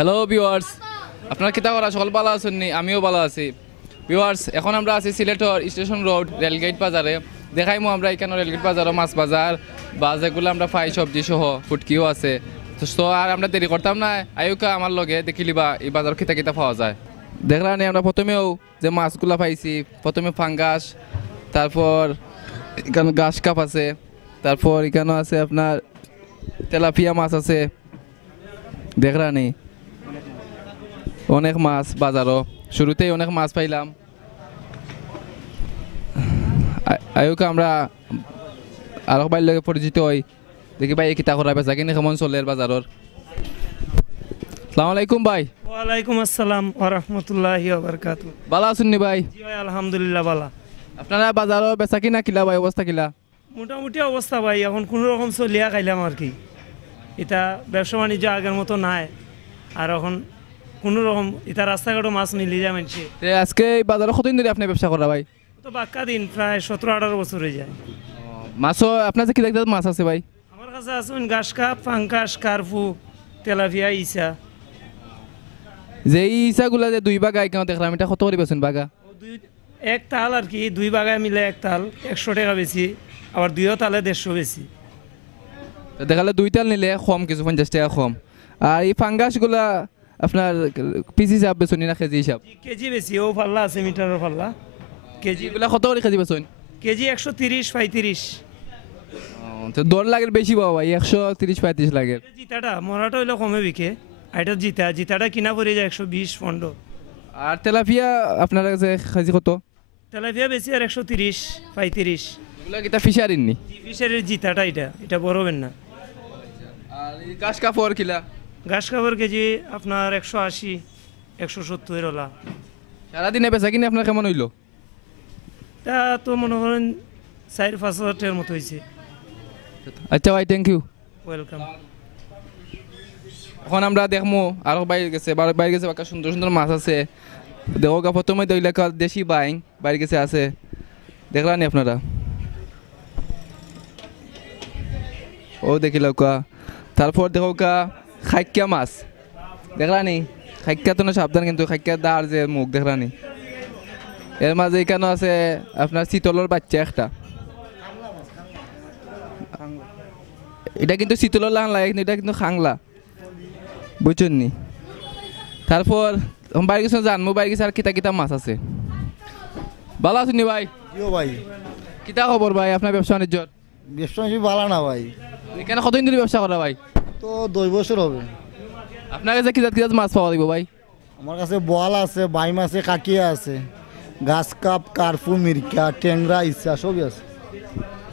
Hello viewers, আপনারা কিতা করা সকল ভালো আছেন নি? আমিও ভালো আছি। ভিউয়ার্স, এখন আমরা আছি সিলেটর স্টেশন রোড রেলগেট বাজারে। দেখাইমু আমরা এখানে রেলগেট বাজারও মাছ বাজার বা যেগুলো আমরা পাই সবজি সহ ফুটকিও আছে। তো আর আমরা দেরি করতাম না, আয়ুকা আমার লগে দেখিলিবা এই বাজার কিতা কিতা পাওয়া যায়। দেখলাম আমরা প্রথমেও যে মাছগুলা পাইছি, প্রথমে ফাঙ্গাস, তারপর এখানে ঘাস কাপ আছে, তারপর এখানে আছে আপনার তেলাপিয়া মাছ আছে। দেখলানি অনেক মাছ বাজারও, শুরুতেই অনেক মাছ পাইলাম। আয়ুকে আমরা আরো বাইর লগে পরিচিত হই, দেখি ভাই কিতা করা বেচা কিনে কেমন চলে বাজারের। আসসালামু আলাইকুম ভাই। ওয়ালাইকুম আসসালাম ওয়া রাহমাতুল্লাহি ওয়া বারাকাতুহু। ভালো আছেন নি ভাই? জি ভাই, আলহামদুলিল্লাহ ভালো। আপনারা বাজারের বেচা কিনা কিলা ভাই, অবস্থা কিলা? মোটামুটি অবস্থা ভাই, এখন কোনো রকম চলিয়া খাইলাম আর কি। এটা ব্যবসা বাণিজ্য আগের মতো নাই, আর এখন কোনো রকম এটা রাস্তাঘাটও মাছ মিলি যায় মানুষে। আজকে এই বাজারে কতদিন ধরে আপনি ব্যবসা করা ভাই? তো বাক্কা দিন প্রায় 17-18 বছর হয়ে যায়। মাছও আপনার যে কিলা কিলা মাছ আছে ভাই? আমার কাছে আছে ঘাস কাপ, ফাঙ্কাস, কার্পু, তেলাপিয়া, ইসা। যে এই ইসাগুলা যে দুই বাগা এখানে দেখলাম, এটা কত করে বেছেন বাগা? এক তাল আর কি, দুই বাগায় মিলে এক তাল 100 টাকা বেশি, আবার দুইও তালে 150 বেশি। দেখালে দুই তাল নিলে কম কিছু, 50 টাকা কম। আর এই ফাঙ্গাসগুলা আপনার পিস হিসাব বেছেন না কেজি হিসাব? কেজি বেশি, ও পাল্লা আছে মিটারের পাল্লা। কেজি এগুলা কত করে কেজি বেছেন? কেজি 130-35। তো দর লাগে বেশি পাওয়া ভাই, 130-35 লাগে। জিতাটা মরাটা হইলে কমে বিকে, আর এটা জিতাটা কিনা পড়ে যায় 120-15। আর তেলাপিয়া আপনার কাছে কেজি কত? তেলাপিয়া বেশি আর 130-35। এগুলা কিতা ফিশারিন নি? ফিশারের জিতাটা এটা বড়বেন না। আর এই ঘাস কাপড় কিলা? ঘাস কাপড় কেজি আপনার 180-170 ওলা। সারাদিনে বেচা কিনে আপনার কেমন হইলো? তা তো মনে করেন 4-5 হাজার টাকার মতো হয়েছে। আচ্ছা ভাই, থ্যাংক ইউ, ওয়েলকাম। এখন আমরা দেখবো আরো বাইরে গেছে, বাইরে গেছে বাকা সুন্দর সুন্দর মাছ আছে। দেখো গা প্রথমে দইলা দেশি বাইং বাইরে গেছে আছে, দেখলানি আপনারা? ও দেখিল কা। তারপর দেখো কা খাইক্যা মাছ, দেখলানি? খাইক্যা তো না সাবধান, কিন্তু খাইক্যা দাঁড় যে মুখ দেখলানি? এর মাঝে এখানে আছে আপনার শীতলের বাচ্চা একটা, এটা কিন্তু শীতলের লাং লাগে, কিন্তু এটা কিন্তু খাংলা, বুঝছেন নি? তারপর বাইরে গেছে জানবো বাইরে গেছে আর কিতা কিতা মাছ আছে। ভালো আছেন নি ভাই? জিও ভাই, কিতা খবর ভাই আপনার ব্যবসা বাণিজ্যর? ব্যবসা বাণিজ্য ভালো না ভাই। এখানে কতদিন ধরে ব্যবসা করা ভাই? তো 2 বছর হবে। আপনার কাছে কিতা কিতা মাছ পাওয়া দিব ভাই? আমার কাছে বোয়াল আছে, বাইম আছে, কাকিয়া আছে, ঘাস কাপ, কার্পু, মিরকা, ট্যাংরা, ইচ্ছা সবই আছে।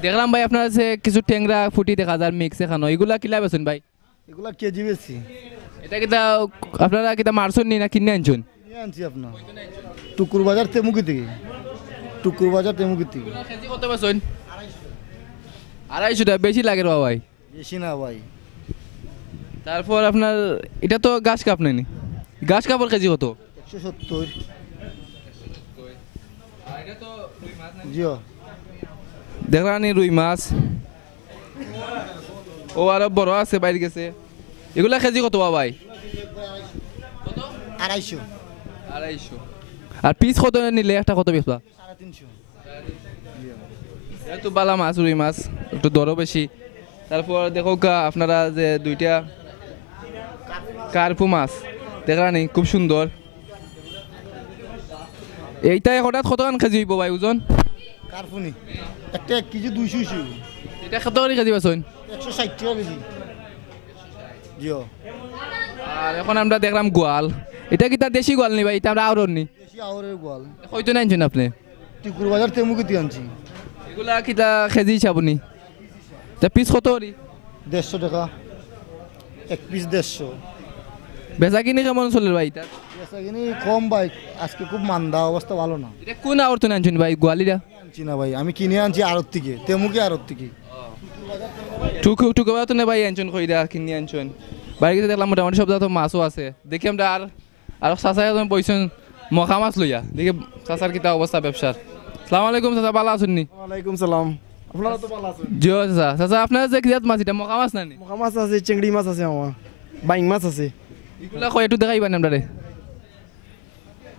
দেখলাম ভাই আপনার কাছে কিছু ট্যাংরা ফুটি দেখা যায় মিক্স এখানো, এগুলা কিলা বেছেন ভাই? এগুলা কেজি বেশি। এটা কিতা আপনারা কিতা মারছেন নি না কিনে আনছেন? নিয়ে আনছি আপনার টুকুর বাজার তেমুকি থেকে। টুকুর বাজার তেমুকি থেকে। কেজি কত বেছেন? 250 টাকা, বেশি লাগে রে ভাই। বেশি না ভাই। তারপর আপনার এটা তো ঘাস কাপ নেই, ঘাস কাপড় কেজি কত? 170। জিও দেখলাম রুই মাছ, ও আরো বড় আছে বাইরে গেছে। এগুলা কেজি কত ভাই? 250। 250। আর পিস কত নিলে একটা কত পিস বা? 350। একটু বালা মাছ, রুই মাছ একটু দরও বেশি। তারপর দেখো কা আপনারা যে দুইটা কার্পু মাছ দেখলানি, খুব সুন্দর। এইটাই হঠাৎ কত কেজি হইব ভাই ওজন? কার্পুনি একটা 1 কেজি 200। এটা কত করে কেজি বেছেন? 160 টাকা কেজি। জিও। আর এখন আমরা দেখলাম গোয়াল, এটা কি তার দেশি গোয়াল নি ভাই? এটা আমরা আউরন নি? দেশি আওরের গোয়াল। হয়তো না আনছেন আপনি? টুকুর বাজার তেমুকি থেকে আনছি। এগুলা কি তা কেজি হিসাব নি? তা পিস কত করি? 150 টাকা, 1 পিস 150। বেচা কিনে কেমন চলে ভাই এটা? বেচাকিনি কম ভাই, আজকে খুব মান্দা, অবস্থা ভালো না। এটা কোন আউরতনে আনছেন ভাই গোয়ালিরা? আনছি না ভাই, আমি কিনে আনছি আড়ত থেকে, তেমুকি আড়ত থেকে। টুকু তো না ভাই আনছেন কইরা কিনে আনছেন। বাইরে গিয়ে দেখলাম মোটামুটি সব জাতের মাছও আছে। দেখি আমরা আর চাচা এখন বইছেন মখা মাছ লইয়া, দেখি চাচার কিতা অবস্থা ব্যবসার। আসসালামু আলাইকুম চাচা, ভালো আছেন নি? ওয়ালাইকুম সালাম। আপনারা তো ভালো আছেন? জিও চাচা। চাচা আপনার যে কি জাত মাছ, এটা মখা মাছ না নি? মখা মাছ আছে, চিংড়ি মাছ আছে, আমার বাইং মাছ আছে। এগুলা কয় একটু দেখাইবেন আপনারে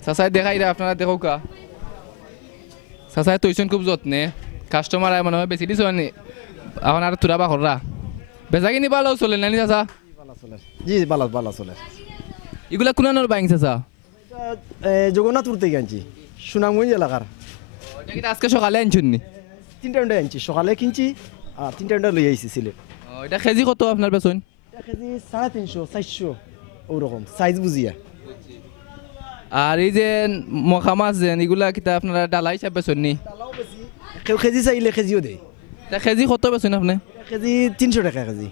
চাচাই দেখাই রে আপনারা দেখো কা চাচাই তৈছেন খুব যত্নে কাস্টমার মনে হয় বেশি দিছ এখন আর তুরা বা কররা বেচা কিনি ভালো চলে নানি চাচা বালা চলে জি বালা বালা চলে এগুলা কোনানোর বাইং চাচা জগন্নাথপুর থেকে আনছি সুনামগঞ্জ এলাকার এটা কি আজকে সকালে আনছুন নি 3টা ঘন্টা আনছি সকালে কিনছি আর 3টা ঘন্টা লই আইছি সিলেট এটা কেজি কত আপনার বেচুন এটা কেজি 350 400 ওরকম সাইজ বুঝিয়া আর এই যে মখা মাছ যেন এগুলা কিতা আপনারা ডালা হিসাব বেচুন নি কেউ কেজি চাইলে কেজিও দেয় এটা কেজি কত বেচুন আপনি কেজি 300 টাকা কেজি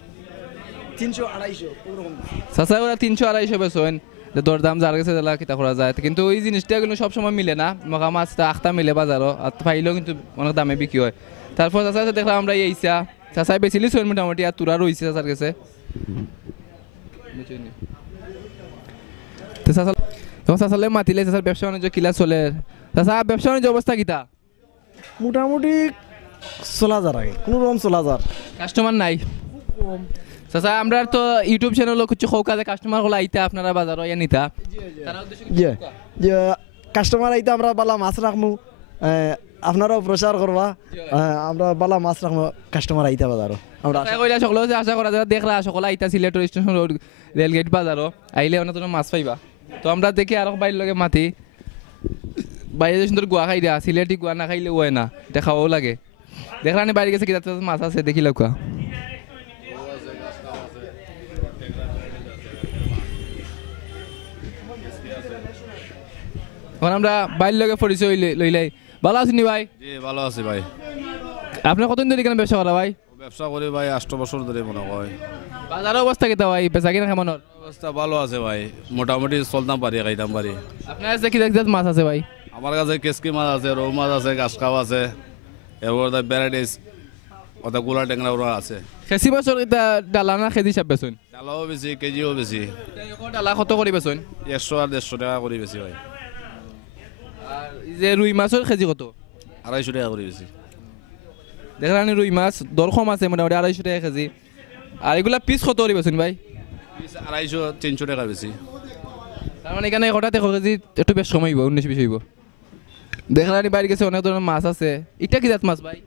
300 250 ওরকম চাচা ওরা 300-250 বেচুন দরদাম যার কাছে দিলা কিতা করা যায় কিন্তু ওই জিনিসটা কিন্তু সবসময় মিলে না মখা মাছটা আখটা মিলে বাজারও আর পাইলেও কিন্তু অনেক দামে বিক্রি হয় তারপর চাচা দেখলাম আমরা এইসা চাচাই বেচিলি চল মোটামুটি আর তুরা রয়েছে চাচার কাছে তো চাচা তখন চাচালে মাতিলে চাচার ব্যবসা বাণিজ্য কিলা চলে চাচা ব্যবসা বাণিজ্য অবস্থা কিতা মোটামুটি 16000 আগে কোনো রকম 16000 কাস্টমার নাই চাচা আমরা তো ইউটিউব চ্যানেলও কিছু খৌকা কাস্টমার হলো আইতা আপনারা বাজারও ইয়া নিতা তারা উদ্দেশ্য কি যে যে কাস্টমার আইতে আমরা বালা মাছ রাখমু আপনারাও প্রচার করবা আমরা বালা মাছ রাখমু কাস্টমার আইতে বাজারও আমরা আশা কইলা সকলে যে আশা করা যারা দেখলা সকলে আইতা সিলেট স্টেশন রোড রেলগেট বাজারও আইলে অনেক ধরনের মাছ পাইবা তো আমরা দেখি আর বাইরের লগে মাতি বাইরে সুন্দর গোয়া খাই দিয়া সিলেটি গোয়া না খাইলে হয় না এটা খাওয়াও লাগে দেখলানি বাইরে গেছে কিতা মাছ আছে দেখি লকা এখন আমরা বাইরের লগে পরিচয় লইলাই ভালো আছেন ভাই জি ভালো আছি ভাই আপনি কতদিন ধরে এখানে ব্যবসা করা ভাই ব্যবসা করি ভাই 8 বছর ধরে মনে হয় বাজারের অবস্থা কিতা ভাই বেচা কিনা কেমন অবস্থা ভালো আছে ভাই মোটামুটি চলতাম পারি খাইতাম পারি আপনার কাছে কি দেখতে মাছ আছে ভাই আমার কাছে কেসকি মাছ আছে রৌ মাছ আছে গাছকাপ আছে এরপর ভ্যারাইটিস ওটা গোলা টেংরা ওরা আছে খেসি বছর এটা ডালা না খেজি হিসাব বেচুন ডালাও বেশি কেজিও বেশি ডালা কত করে বেচুন 100 আর 150 টাকা করে বেশি ভাই আর এই যে রুই মাছের কেজি কত 250 টাকা করে বেশি দেখলাম রুই মাছ দর কম আছে মোটামুটি 250 টাকা কেজি আর এগুলা পিস কত করে বেচুন ভাই 250 300 টাকা বেশি তার মানে এখানে হঠাৎ 1 কেজি একটু বেশ কম হইব 19-20 হইব দেখলাম বাইরে গেছে অনেক ধরনের মাছ আছে এটা কি জাত মাছ ভাই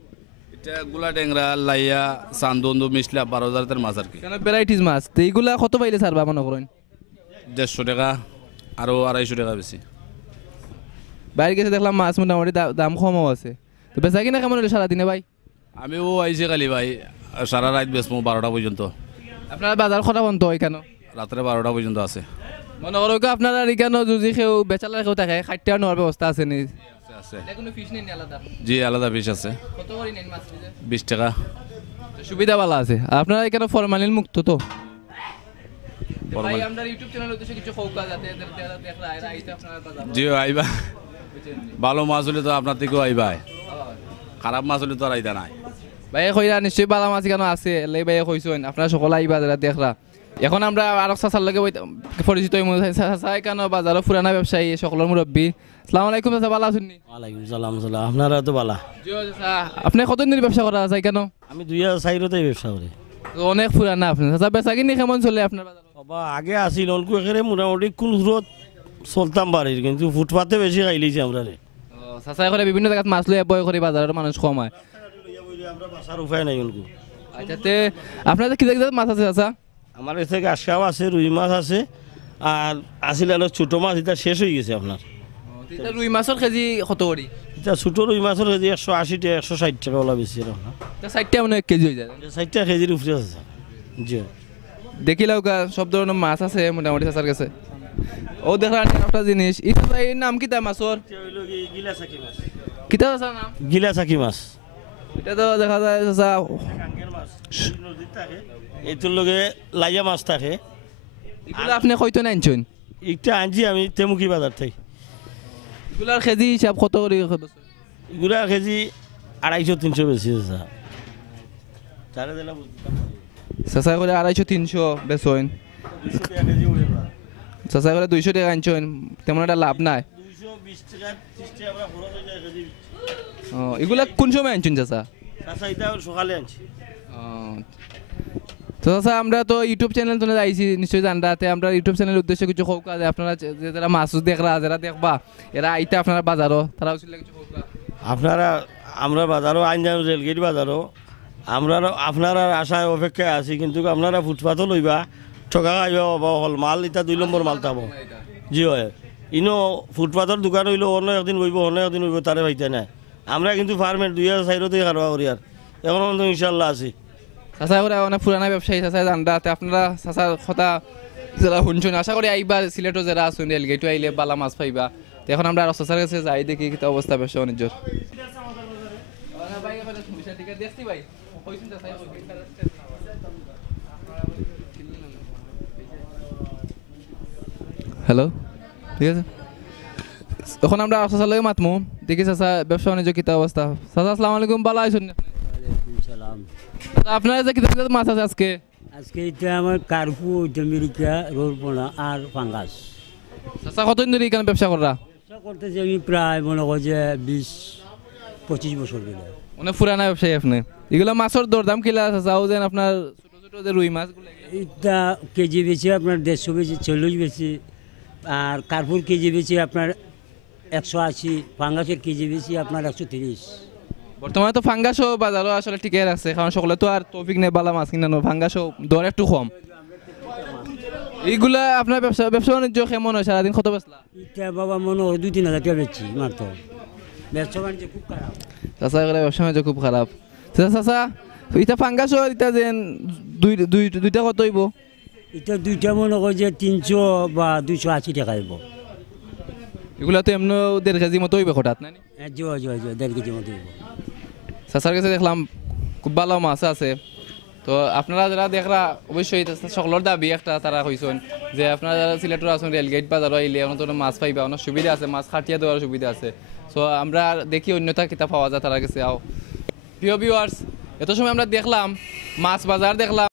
এটা গোলা টেংরা লাইয়া চান্দন্দু মিশলা 12000 এর মাছ আর কি কেন ভ্যারাইটিস মাছ তো এইগুলা কত পাইলে ছাড়বা মনে করেন 150 টাকা আরো 250 টাকা বেশি বাইরে গেছে দেখলাম মাছ মোটামুটি দাম কমও আছে তো বেচা কিনা কেমন হলো সারাদিনে ভাই আমিও আইছি কালি ভাই সারা রাত বেসমু 12টা পর্যন্ত আপনার বাজার কটা বন্ধ এখানে রাত্রে 12টা পর্যন্ত আছে মনে করো আপনার এখানে যদি কেউ বেচালার কেউ থাকে 60 টাকা নেওয়ার ব্যবস্থা আছে নি আছে কোনো ফিস নেই আলাদা জি আলাদা পিস আছে কত করে নেন মাছ 20 টাকা সুবিধা ভালো আছে আর আপনারা এখানে ফরমালিন মুক্ত তো ভাই ফরমাল আমরা ইউটিউব চ্যানেল উদ্দেশ্যে কিছু খৌকা যাতে দেখরা এরা আইতে আপনারা বাজার জি আইবা ভালো মাছ হলে তো আপনার থেকেও আইবা খারাপ মাছ হলে তো আর আইতা নাই ভাই কইরা নিশ্চয়ই ভালো মাছ কেন আছে লাই ভাই কইছেন আপনারা সকলে আইবা যারা দেখরা এখন আমরা আরো চাচার লগে পরিচিত চাচা কেন বাজারও পুরানা ব্যবসায়ী সকলের মুরব্বী আসসালামু আলাইকুম চাচা ভালো আছেন নি ওয়ালাইকুম সালাম সালাম আপনারা তো বালা জি চাচা আপনি কতদিন ধরে ব্যবসা করা আছে কেন আমি 2004 ব্যবসা করি তো অনেক পুরানা আপনি চাচা বেচা কিনি কেমন চলে আপনার বাজার বাবা আগে আসিল অল্প এখানে মোটামুটি কোন রোদ চলতাম বাড়ির কিন্তু ফুটপাতে বেশি খাইলিছি আমরা রে চাচা করে বিভিন্ন জায়গাত মাছ লইয়া বয় করে বাজারের মানুষ কম হয় আমরা বাসার উপায় নাই অল্প আচ্ছা তে আপনাদের কি জায়গায় মাছ আছে চাচা আমার এতে গাছকাপ আছে রুই মাছ আছে আর আসিল আরো ছোটো মাছ এটা শেষ হয়ে গেছে আপনার এটা রুই মাছের কেজি কত করি এটা ছোটো রুই মাছের কেজি 180 টাকা 160 টাকা ওলা বেশি এরকম না এটা 60 টাকা মানে 1 কেজি হয়ে যায় 60 টাকা কেজির উপরে আছে জি দেখিলাও সব ধরনের মাছ আছে মোটামুটি চাচার কাছে ও দেখলাম একটা জিনিস এটা এর নাম কিতা মাছর গিলাসাকি মাছ কিতা চাচা নাম গিলাসাকি মাছ এটা তো দেখা যায় চাচা এইটোর লগে লাইয়া মাছ থাকে এগুলো আপনি কইতো না আনছেন একটা আনছি আমি তেমুকি বাজার থেকে এগুলার কেজি হিসাব কত করে এগুলা কেজি 250-300 বেশি আছে চারে দিলা চাচা করে 250-300 বেচেন চাচা করে 200 টাকা আনছেন তেমন একটা লাভ নাই 220 টাকা 30 টাকা আমরা খরচ হয়ে যায় কেজি এগুলা কোন সময় আনছেন চাচা চাচা এটা সকালে আনছি তো চাচা আমরা তো ইউটিউব চ্যানেল তো আইছি নিশ্চয়ই জানতে আমরা ইউটিউব চ্যানেলের উদ্দেশ্যে কিছু হোক কাজে আপনারা যারা মাছ দেখরা যারা দেখবা এরা আইতে আপনারা বাজারও তারা উচিত কিছু হোক আপনারা আমরা বাজারও আইন যান রেলগেট বাজারও আমরা আপনারা আশায় অপেক্ষায় আছি কিন্তু আপনারা ফুটপাথও লইবা ঠকা খাইবা বা হল মাল এটা 2 নম্বর মাল তাবো জি হয় ইনো ফুটপাথর দোকান হইলো অন্য একদিন বইব অন্য একদিন বইব তারে ভাইতে নাই আমরা কিন্তু ফার্মের 2004 থেকে কারবা করি আর এখন তো ইনশাল্লাহ আছি চাচা করে অনেক পুরানা ব্যবসায়ী চাচা জানতে আপনারা চাচার কথা যারা শুনছেন আশা করি আইবার সিলেটও যারা আসুন রেলগেটও আইলে বালা মাছ পাইবা তো এখন আমরা আর চাচার কাছে যাই দেখি কি অবস্থা ব্যবসা বাণিজ্যর হ্যালো ঠিক আছে তখন আমরা চাচা লগে মাতমু দেখি চাচা ব্যবসা বাণিজ্য কিতা অবস্থা চাচা আসসালামু আলাইকুম ভালো আছেন দাদা আপনার যে কিতা মাছ আছে আজকে আজকে এটা আমার কার্পু এটা মিরিকা রোলপোনা আর ফাঙ্গাস চাচা কতদিন ধরে এখানে ব্যবসা করা ব্যবসা করতেছি আমি প্রায় মনে করি যে 20-25 বছর ধরে অনেক পুরানা ব্যবসায়ী আপনি এগুলো মাছের দরদাম কিলা চাচা ও যেন আপনার ছোট ছোট যে রুই মাছগুলো এটা কেজি বেশি আপনার 150 বেশি 40 বেশি আর কার্পুর কেজি বেশি আপনার 180 ফাঙ্গাসের কেজি বেশি আপনার 130 বর্তমানে তো ফাঙ্গাসও বাজারও আসলে টিকে আছে কারণ সকলে তো আর টপিক নেই বালা মাছ কিনানো ফাঙ্গাসও দর একটু কম এইগুলা আপনার ব্যবসা বাণিজ্য কেমন হয় সারাদিন কত বেচলা এটা বাবা মনে হয় 2-3 হাজার টাকা বেচছি মাত্র ব্যবসা বাণিজ্য খুব খারাপ চাচা এগুলো ব্যবসা বাণিজ্য খুব খারাপ চাচা এটা ফাঙ্গাসও এটা যেন দুইটা কত হইব এটা দুইটা মনে করি যে 300 বা 280 টাকা হইব এগুলা তো এমনি 1.5 কেজি মতো হইবে হঠাৎ না জি 1.5 কেজি মতো হইব চাচার কাছে দেখলাম খুব ভালো মাছ আছে তো আপনারা যারা দেখরা অবশ্যই সকলের দাবি একটা তারা কইছেন যে আপনারা যারা সিলেটর আছেন রেলগেট বাজার আইলে অনেক মাছ পাইবা অনেক সুবিধা আছে মাছ খাটিয়া দেওয়ার সুবিধা আছে সো আমরা দেখি অন্যতা কিতা পাওয়া যায় তারা কাছে আও প্রিয় ভিউয়ার্স এত সময় আমরা দেখলাম মাছ বাজার দেখলাম